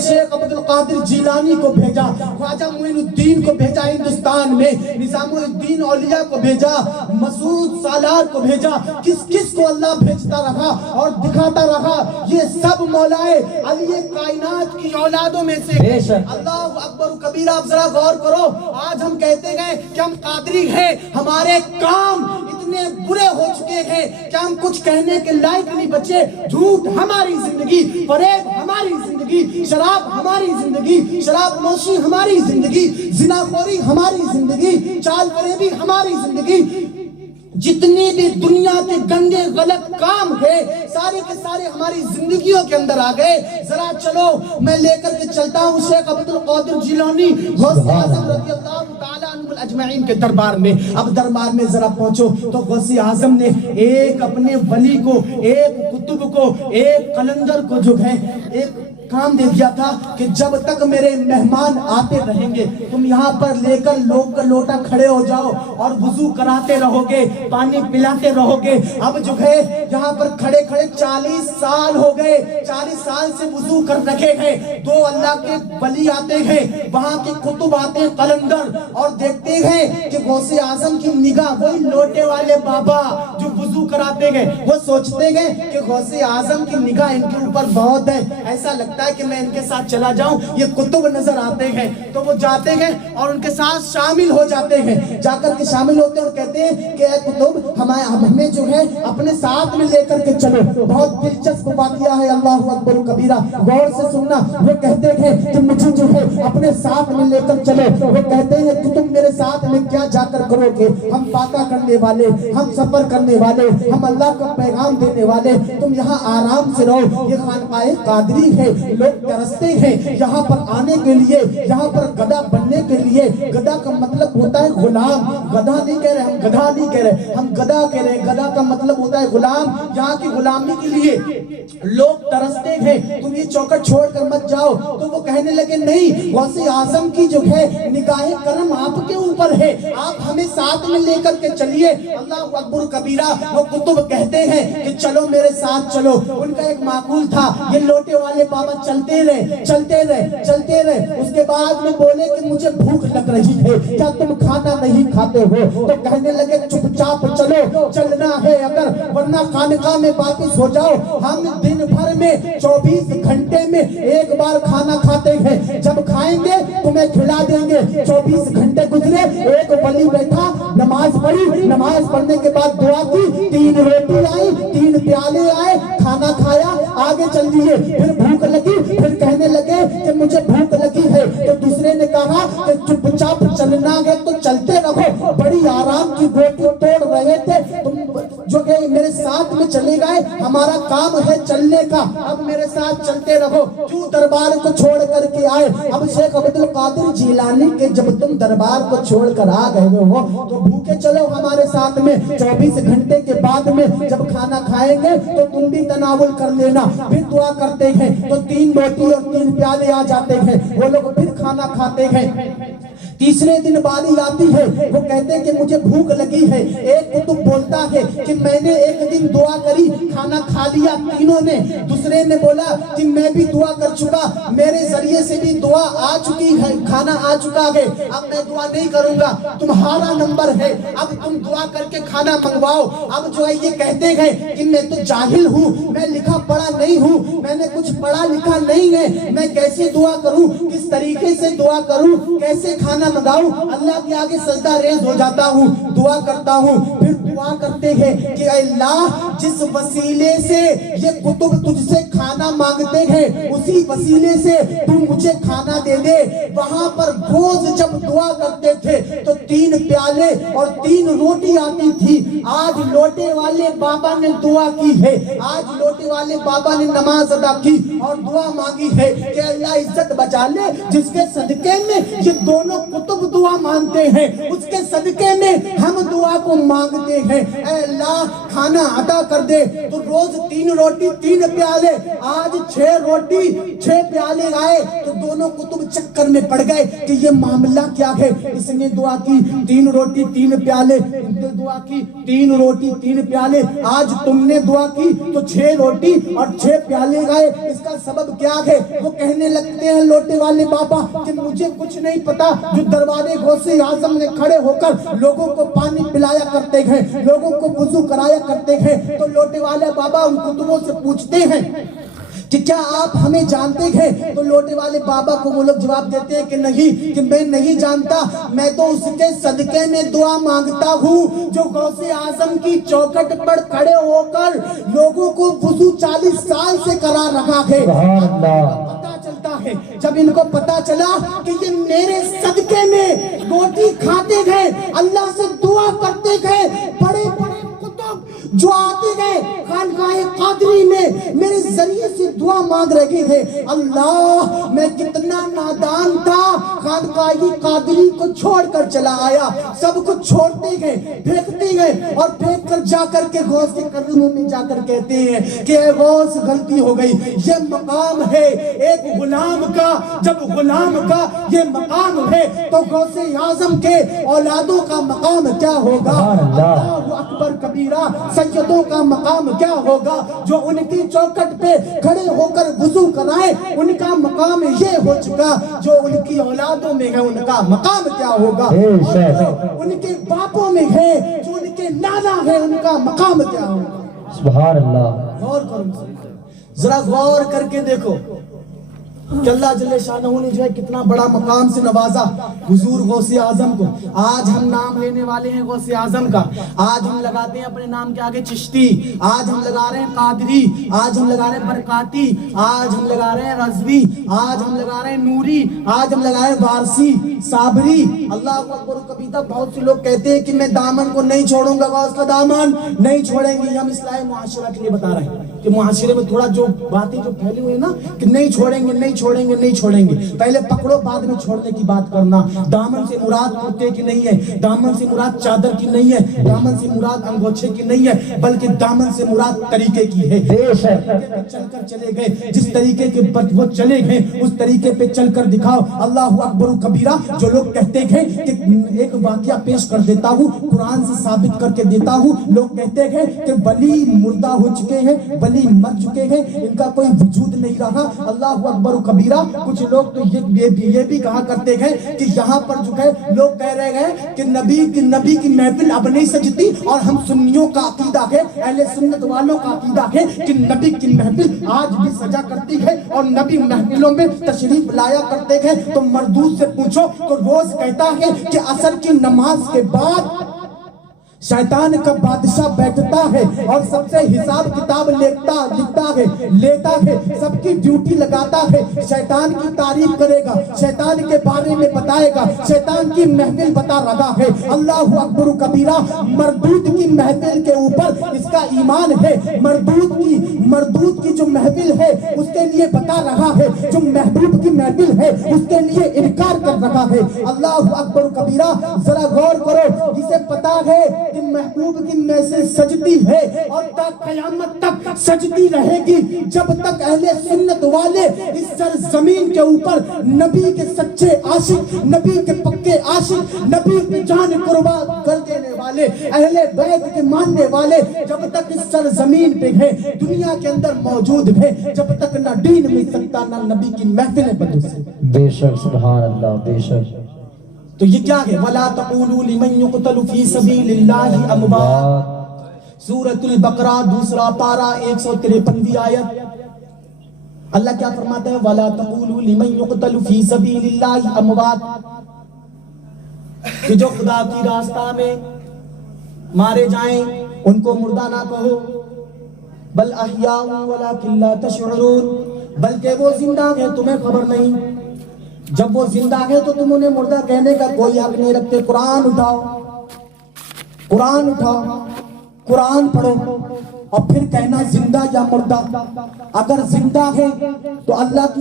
शेख अब्दुल कादिर जिलानी को भेजा, ख्वाजा मोइनुद्दीन को भेजा हिंदुस्तान में, निजामुद्दीन औलिया को भेजा, मसूद सालार को भेजा, किस किस को अल्लाह भेजता रहा और दिखाता रहा। ये सब मौलाए अली कायनात की औलादों में से। अल्लाह अकबर कबीरा। आप जरा गौर करो, आज हम कहते गए कि हम कादरी हैं, हमारे काम इतने बुरे हो चुके हैं कि हम कुछ कहने के लायक नहीं बचे। झूठ हमारी जिंदगी, फरेब हमारी जिंदगी, शराब हमारी जिंदगी, शराब नोशी हमारी जिंदगी, जिनाखोरी हमारी जिंदगी, चाल फरेबी हमारी जिंदगी, जितने भी दुनिया के गंदे गलत काम है सारे के सारे हमारी जिंदगियों के अंदर आ गए। जरा चलो मैं लेकर के चलता हूँ शेख अब्दुल कादिर जिलानी गौसे आजम रज़ियल्लाहु ताला अन्हुल अजमईन के दरबार में। अब दरबार में जरा पहुंचो तो गौसे आजम ने एक अपने वली को, एक कुतुब को, एक कलंदर को जो है एक काम दे दिया था कि जब तक मेरे मेहमान आते रहेंगे तुम यहाँ पर लेकर लोग का लोटा खड़े हो जाओ और वुजू कराते रहोगे, पानी पिलाते रहोगे। अब जो है यहाँ पर खड़े खड़े 40 साल हो गए, 40 साल से वुजू कर रखे हैं। दो अल्लाह के वली आते हैं, वहाँ के कुतुब आते हैं कलंदर, और देखते हैं कि गौसे आजम की निगाह वही लोटे वाले बाबा जो वुजू कराते हैं, वो सोचते हैं कि गौसे आजम की निगाह इनके ऊपर बहुत है, ऐसा लगता है कि मैं इनके साथ चला जाऊं। ये कुतुब नजर आते हैं तो वो जाते हैं और उनके साथ शामिल हो जाते हैं। जाकर के शामिल होते हैं और कहते हैं कि कुतुब हमें जो है अपने साथ में लेकर के चलो। बहुत दिलचस्प वाकया है, अल्लाहु अकबर कबीरा, गौर से सुनना। वो कहते हैं कि मुझे जो है अपने साथ में लेकर चलो। वो कहते हैं कि तुम मेरे साथ में क्या जाकर करोगे, हम फाका करने वाले, हम सफर करने वाले, हम अल्लाह का पैगाम देने वाले, तुम यहाँ आराम से रहो। ये खानकाए कादरी है, लोग तरसते हैं यहाँ पर आने के लिए, यहाँ पर गधा बनने के लिए। गधा का मतलब होता है गुलाम, गधा नहीं कह रहे हम, गधा नहीं कह रहे हम, गधा कह रहे हैं। गधा का मतलब होता है गुलाम। यहाँ की गुलामी के लिए लोग तरसते हैं, तुम ये चौकट छोड़कर मत जाओ। तो वो कहने लगे नहीं, गौसे आजम की जो है निगाहे करम आपके ऊपर है, आप हमें साथ में लेकर के चलिए। अल्लाह अकबर कबीरा। वो कुतुब कहते हैं कि चलो मेरे साथ चलो। उनका एक माकूल था, ये लोटे वाले बाबा चलते रहे, चलते रहे, चलते रहे। उसके बाद में बोले कि मुझे भूख लग रही है, क्या तुम खाना नहीं खाते हो? तो कहने लगे चुपचाप चलो, चलना है अगर, वरना खानका में वापिस हो जाओ। हम दिन भर में 24 घंटे में एक बार खाना खाते हैं, जब खाएंगे तुम्हें खिला देंगे। 24 घंटे गुजरे, एक वली बैठा, नमाज पढ़ी, नमाज पढ़ने के बाद दुआ की, 3 रोटी आई, 3 प्याले आए, खाना खाया, आगे चल दिए। फिर भूख लगी, फिर कहने लगे कि मुझे भूख लगी है। तो दूसरे ने कहा कि चुपचाप चलना है तो चलते रहो, बड़ी आराम की गोटी तोड़ रहे थे, तुम जो कि मेरे साथ में चले गए, हमारा काम है चलने का, अब मेरे साथ चलते रहो। क्यों दरबार को छोड़ करके आए? अब शेख अब्दुल कादिर जिलानी के जब तुम दरबार को छोड़कर आ गए हो तो भूखे चलो हमारे साथ में। 24 घंटे के बाद में जब खाना खाएंगे तो तुम भी तनावुल कर लेना। फिर दुआ करते हैं तो 3 रोटी और 3 प्याले आ जाते हैं, वो लोग फिर खाना खाते हैं। तीसरे दिन बारी आती है, वो कहते हैं कि मुझे भूख लगी है। एक कुतुब बोलता है कि मैंने एक दिन दुआ करी, खाना खा लिया तीनों ने। दूसरे ने बोला कि मैं भी दुआ कर चुका, मेरे जरिए से भी दुआ आ चुकी है, खाना आ चुका है, अब मैं दुआ नहीं करूंगा, तुम्हारा नंबर है, अब तुम दुआ करके खाना मंगवाओ। अब जो है ये कहते हैं कि मैं तो जाहिल हूँ, मैं लिखा पढ़ा नहीं हूँ, मैंने कुछ पढ़ा लिखा नहीं है, मैं कैसे दुआ करूँ, किस तरीके से दुआ करूँ, कैसे खाना मंगाऊं? अल्लाह के आगे सजदा रेज़ हो जाता हूँ, दुआ करता हूँ। फिर दुआ करते हैं कि अल्लाह जिस वसीले से ये कुतुब तुझसे खाना मांगते हैं, उसी वसीले से तू मुझे खाना दे दे। वहां पर रोज जब दुआ करते थे तो 3 प्याले और 3 रोटी आती थी। आज लोटे वाले बाबा ने दुआ की है, आज लोटे वाले बाबा ने नमाज अदा की और दुआ मांगी है कि अल्लाह इज्जत बचा ले, जिसके सदके में ये दोनों कुतुब दुआ मानते हैं, उसके सदके में हम दुआ को मांगते हैं। ऐ अल्लाह खाना अता कर दे, तो रोज 3 रोटी 3 प्याले, आज 6 रोटी 6 प्याले आए, तो दोनों कुतुब चक्कर में पड़ गए कि ये मामला क्या है। इसने दुआ की 3 रोटी 3 प्याले, तुमने दुआ की 3 रोटी 3 प्याले, आज तुमने दुआ की तो 6 रोटी और 6 प्याले गए। इसका सबब क्या है? वो कहने लगते हैं लोटे वाले बाबा कि मुझे कुछ नहीं पता। जो दरबारे गौसे आजम में खड़े होकर लोगों को पानी पिलाया करते हैं, लोगों को वुजू कराया करते हैं, तो लोटे वाले बाबा उन कुतुबों से पूछते हैं कि क्या आप हमें जानते हैं? तो लोटे वाले बाबा को वो लोग जवाब देते हैं कि नहीं, कि मैं नहीं जानता, मैं तो उसके सदके में दुआ मांगता हूँ जो गौसे आजम की चौखट पर खड़े होकर लोगों को वुजू 40 साल से करा रखा है। पता चलता है, जब इनको पता चला कि ये मेरे सदके में रोटी खाते गए, अल्लाह से दुआ करते गए, बड़े बड़े कुतुब जो आते गए खानकाहे कादरी में मेरे जरिए से दुआ मांग रहे थे। अल्लाह, मैं कितना नादान था, खानकाही कादरी को छोड़कर चला आया। सब कुछ छोड़ते गए, फेंकते गए, और फेंक कर जाकर के गौस के कदमों में जाकर कहते हैं कि ए गौस, गलती हो गई। ये मकाम है एक गुलाम का, जब गुलाम का ये मकाम है तो गौसे आजम के औलादों का मकाम क्या होगा? अल्लाहु अकबर कबीरा, सैयदों का मकाम क्या होगा? जो उनकी चौखट पे खड़े होकर वुजू कराए, उनका मकाम ये हो चुका। जो उनकी औलादों में है, उनका मकाम क्या होगा? उनके बापों में है, जो उनके नाना है, उनका मकाम क्या होगा? सुभान अल्लाह। गौर करो, जरा गौर करके देखो कि अल्लाह जल्ले शानहू ने जो है कितना बड़ा मकाम से नवाजा हुजूर गौसे आजम को। आज हम नाम लेने वाले हैं गौसे आजम का। आज हम लगाते हैं अपने नाम के आगे चिश्ती, आज हम लगा रहे हैं कादरी, आज हम लगा रहे हैं बरकाती, आज हम लगा रहे हैं रज़वी, आज हम लगा रहे हैं नूरी, आज हम लगा रहे हैं वारसी, साबरी। अल्लाह अकबर कबीरा। बहुत से लोग कहते हैं कि मैं दामन को नहीं छोड़ूंगा, गौस का दामन नहीं छोड़ेंगे। हम इस्लाही मुआशरा के लिए बता रहे हैं कि मुआशरे में थोड़ा जो बातें जो फैली हुई है ना, कि नहीं छोड़ेंगे नहीं छोड़ेंगे नहीं छोड़ेंगे, पहले पकड़ो बाद में छोड़ने की बात करना। दामन से मुराद कुर्ते की नहीं है, दामन से मुराद चादर की नहीं है, दामन से मुराद अंगोछे की नहीं है, बल्कि दामन से मुराद तरीके की है। चलकर चले गए, जिस तरीके के पर वो चले गए उस तरीके पे चलकर दिखाओ। अल्लाहु अकबर कबीरा। जो लोग कहते हैं कि एक वाकया पेश कर देता हूँ, कुरान से साबित करके देता हूँ। लोग कहते हैं कि वली मुर्दा हो चुके हैं, वली मर चुके हैं, इनका कोई वजूद नहीं रहा। अल्लाहु अकबर कबीरा। कुछ लोग तो ये भी कहा करते हैं कि यहाँ पर जो है लोग कह रहे हैं कि नबी की महफिल अब नहीं सजती, और हम सुन्नियों का अकीदा है, अहले सुन्नत वालों का अकीदा है कि नबी की महफिल आज भी सजा करती है और नबी महफिलों में तशरीफ लाया करते हैं। तो मरदूद से पूछो तो रोज कहता है कि असर की नमाज के बाद शैतान का बादशाह बैठता है और सबसे हिसाब किताब लेता है, सबकी ड्यूटी लगाता है, शैतान की तारीफ करेगा, शैतान के बारे में बताएगा, शैतान की महफिल बता रहा है। अल्लाहु अकबर कबीरा। मरदूद की महफिल के ऊपर इसका ईमान है। मरदूद की जो महफिल है उसके लिए बता रहा है, जो महबूब की महफिल है उसके लिए इनकार कर रहा है। अल्लाहु अकबर कबीरा। जरा गौर करो, इसे पता है कि महबूब की मैसे सजती है और क़यामत तक सजती रहेगी, जब तक अहले सुन्नत वाले इस सरजमीन के ऊपर नबी के सच्चे आशिक, नबी के पक्के आशिक, नबी की जान कुर्बान कर देने वाले, अहले बैत के मानने वाले जब तक इस सरजमीन पे है, दुनिया के अंदर मौजूद है, जब तक ना दीन मिल सकता ना नबी की महफिलें बदल सकती। बेशक, सुभान अल्लाह, बेशक। तो ये क्या है? वला तक़ूलू लिमन युक़तलु फी सबीलिल्लाहि अमवात। सूरतुल बकरा 2 पारा 153वीं आयत। अल्लाह क्या फरमाता है? वला तक़ूलू लिमन युक़तलु फी सबीलिल्लाहि अमवात, कि जो खुदा की रास्ता में मारे जाएं उनको मुर्दा ना कहो। बल अहयाउ वलाकिन ला तशउरून, बल्कि वो जिंदा है, तुम्हें खबर नहीं। जब वो जिंदा है तो तुम उन्हें मुर्दा कहने का कोई हक नहीं रखते। कुरान उठाओ, कुरान पढ़ो और फिर कहना जिंदा या मुर्दा। अगर जिंदा है तो अल्लाह की